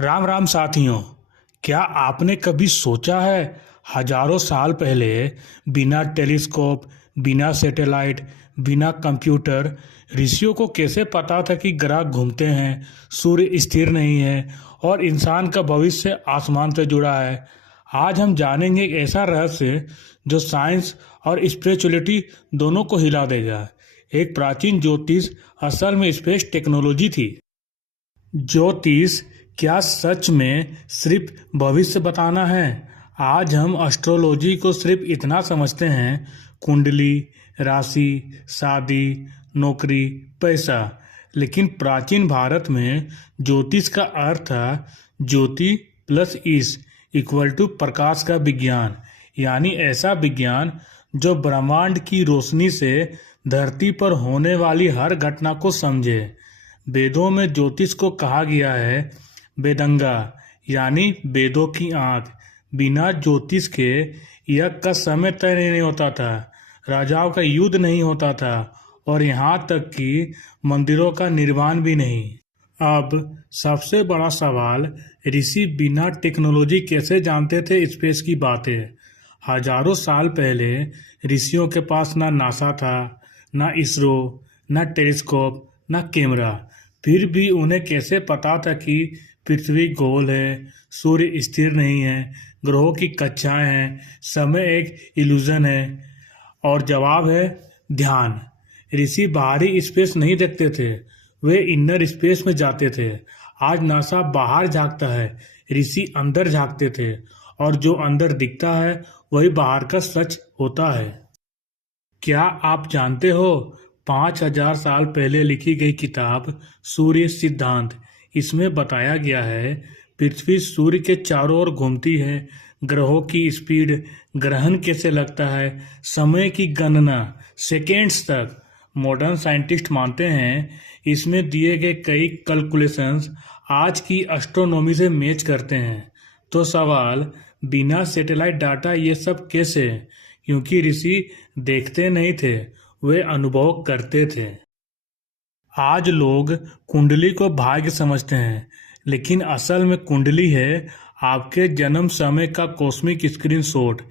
राम राम साथियों। क्या आपने कभी सोचा है हजारों साल पहले बिना टेलीस्कोप, बिना सैटेलाइट, बिना कंप्यूटर ऋषियों को कैसे पता था कि ग्रह घूमते हैं, सूर्य स्थिर नहीं है और इंसान का भविष्य आसमान से जुड़ा है। आज हम जानेंगे एक ऐसा रहस्य जो साइंस और स्पिरिचुअलिटी दोनों को हिला देगा। एक प्राचीन ज्योतिष असल में स्पेस टेक्नोलॉजी थी। ज्योतिष क्या सच में सिर्फ भविष्य बताना है? आज हम एस्ट्रोलॉजी को सिर्फ इतना समझते हैं, कुंडली, राशि, शादी, नौकरी, पैसा। लेकिन प्राचीन भारत में ज्योतिष का अर्थ था ज्योति प्लस ईश इक्वल टू प्रकाश का विज्ञान। यानी ऐसा विज्ञान जो ब्रह्मांड की रोशनी से धरती पर होने वाली हर घटना को समझे। वेदों में ज्योतिष को कहा गया है वेदंगा, यानी वेदों की आंख। बिना ज्योतिष के यज्ञ का समय तय नहीं होता था, राजाओं का युद्ध नहीं होता था और यहाँ तक कि मंदिरों का निर्माण भी नहीं। अब सबसे बड़ा सवाल, ऋषि बिना टेक्नोलॉजी कैसे जानते थे स्पेस की बातें? हजारों साल पहले ऋषियों के पास ना नासा था, ना इसरो, ना टेलीस्कोप, ना कैमरा। फिर भी उन्हें कैसे पता था कि पृथ्वी गोल है, सूर्य स्थिर नहीं है, ग्रहों की कक्षाएं हैं, समय एक इल्यूजन है? और जवाब है ध्यान। ऋषि बाहरी स्पेस नहीं देखते थे, वे इनर स्पेस में जाते थे। आज नासा बाहर झांकता है, ऋषि अंदर झांकते थे और जो अंदर दिखता है वही बाहर का सच होता है। क्या आप जानते हो 5000 साल पहले लिखी गई किताब सूर्य सिद्धांत, इसमें बताया गया है पृथ्वी सूर्य के चारों ओर घूमती है, ग्रहों की स्पीड, ग्रहण कैसे लगता है, समय की गणना सेकेंड्स तक। मॉडर्न साइंटिस्ट मानते हैं इसमें दिए गए कई कैलकुलेशंस आज की एस्ट्रोनॉमी से मैच करते हैं। तो सवाल, बिना सैटेलाइट डाटा ये सब कैसे? क्योंकि ऋषि देखते नहीं थे, वे अनुभव करते थे। आज लोग कुंडली को भाग्य समझते हैं, लेकिन असल में कुंडली है आपके जन्म समय का कॉस्मिक स्क्रीनशॉट।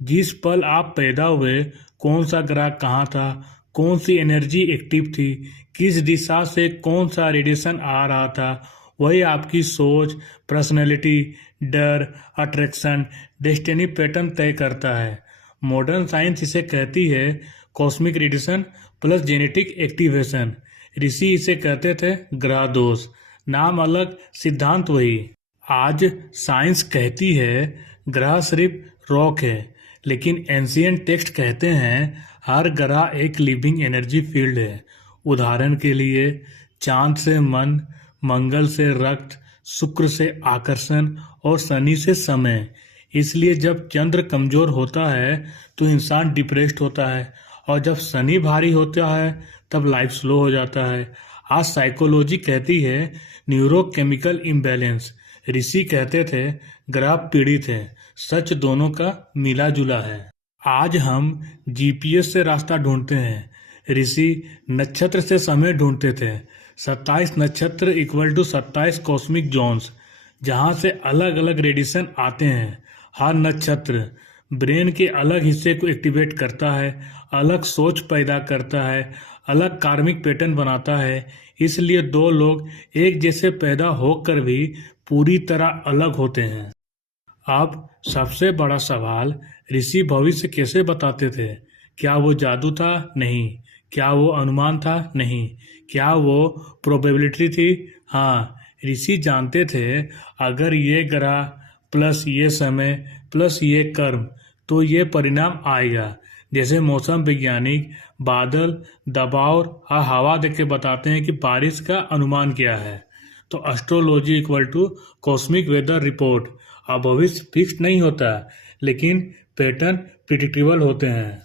जिस पल आप पैदा हुए, कौन सा ग्रह कहाँ था, कौन सी एनर्जी एक्टिव थी, किस दिशा से कौन सा रेडिएशन आ रहा था, वही आपकी सोच, पर्सनैलिटी, डर, अट्रैक्शन, डेस्टिनी पैटर्न तय करता है। मॉडर्न साइंस इसे कहती है cosmic radiation plus genetic activation. ऋषि इसे कहते थे ग्रह दोष। नाम अलग, सिद्धांत वही। आज साइंस कहती है ग्रह सिर्फ रॉक है, लेकिन एंशिएंट टेक्स्ट कहते हैं हर ग्रह एक लिविंग एनर्जी फील्ड है। उदाहरण के लिए, चांद से मन, मंगल से रक्त, शुक्र से आकर्षण और शनि से समय। इसलिए जब चंद्र कमजोर होता है तो इंसान डिप्रेस्ड होता है, और जब शनि भारी होता है तब लाइफ स्लो हो जाता है। आज साइकोलॉजी कहती है न्यूरोकेमिकल इम्बैलेंस। ऋषि कहते थे ग्रह पीड़ित है। सच दोनों का मिला जुला है। आज हम जीपीएस से रास्ता ढूंढते हैं, ऋषि नक्षत्र से समय ढूंढते थे। 27 नक्षत्र इक्वल टू 27 कॉस्मिक जोन्स, जहाँ से अलग अलग रेडिएशन आते हैं। हर नक्षत्र ब्रेन के अलग हिस्से को एक्टिवेट करता है, अलग सोच पैदा करता है, अलग कार्मिक पैटर्न बनाता है। इसलिए दो लोग एक जैसे पैदा होकर भी पूरी तरह अलग होते हैं। अब सबसे बड़ा सवाल, ऋषि भविष्य कैसे बताते थे? क्या वो जादू था? नहीं। क्या वो अनुमान था? नहीं। क्या वो प्रोबेबिलिटी थी? हाँ। ऋषि जानते थे अगर ये ग्रह प्लस ये समय प्लस ये कर्म तो ये परिणाम आएगा। जैसे मौसम वैज्ञानिक बादल, दबाव और हवा देख के बताते हैं कि बारिश का अनुमान क्या है, तो astrology equal to cosmic weather report. अब भविष्य फिक्स नहीं होता, लेकिन पैटर्न प्रिडिक्टेबल होते हैं।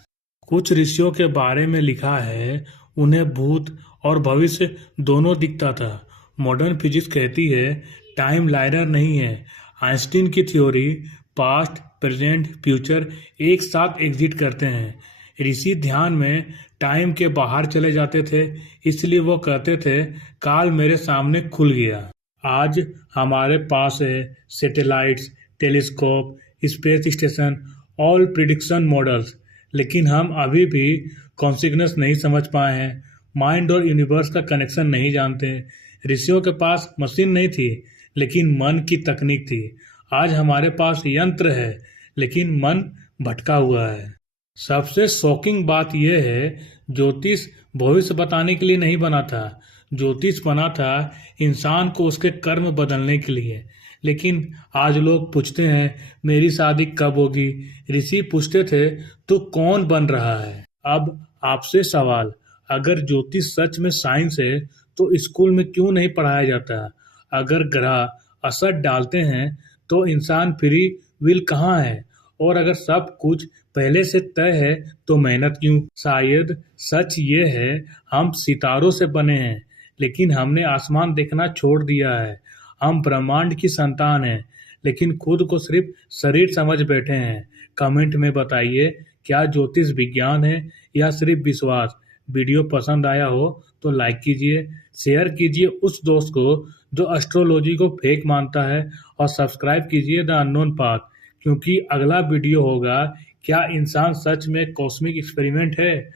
कुछ ऋषियों के बारे में लिखा है उन्हें भूत और भविष्य दोनों दिखता था। मॉडर्न फिजिक्स कहती है टाइम लाइनर नहीं है। आइंस्टीन की थ्योरी पास्ट, प्रेजेंट, फ्यूचर एक साथ एग्जिट करते हैं। ऋषि ध्यान में टाइम के बाहर चले जाते थे, इसलिए वो कहते थे काल मेरे सामने खुल गया। आज हमारे पास है satellites, telescope, space station, all prediction models, लेकिन हम अभी भी कॉन्सिग्नस नहीं समझ पाए हैं। माइंड और यूनिवर्स का कनेक्शन नहीं जानते। ऋषियों के पास मशीन नहीं थी, लेकिन मन की तकनीक थी। आज हमारे पास यंत्र है, लेकिन मन भटका हुआ है। सबसे शॉकिंग बात यह है, ज्योतिष भविष्य बताने के लिए नहीं बना था। ज्योतिष बना था इंसान को उसके कर्म बदलने के लिए। लेकिन आज लोग पूछते हैं मेरी शादी कब होगी, ऋषि पूछते थे तो कौन बन रहा है। अब आपसे सवाल, अगर ज्योतिष सच में साइंस है तो स्कूल में क्यों नहीं पढ़ाया जाता? अगर ग्रह असर डालते हैं तो इंसान फ्री विल कहाँ है? और अगर सब कुछ पहले से तय है तो मेहनत क्यों? शायद सच ये है, हम सितारों से बने हैं, लेकिन हमने आसमान देखना छोड़ दिया है। हम ब्रह्मांड की संतान हैं, लेकिन खुद को सिर्फ शरीर समझ बैठे हैं। कमेंट में बताइए, क्या ज्योतिष विज्ञान है या सिर्फ विश्वास? वीडियो पसंद आया हो तो लाइक कीजिए, शेयर कीजिए उस दोस्त को जो एस्ट्रोलॉजी को फेक मानता है, और सब्सक्राइब कीजिए द अननोन पाथ, क्योंकि अगला वीडियो होगा क्या इंसान सच में कॉस्मिक एक्सपेरिमेंट है,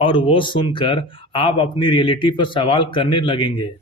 और वो सुनकर आप अपनी रियलिटी पर सवाल करने लगेंगे।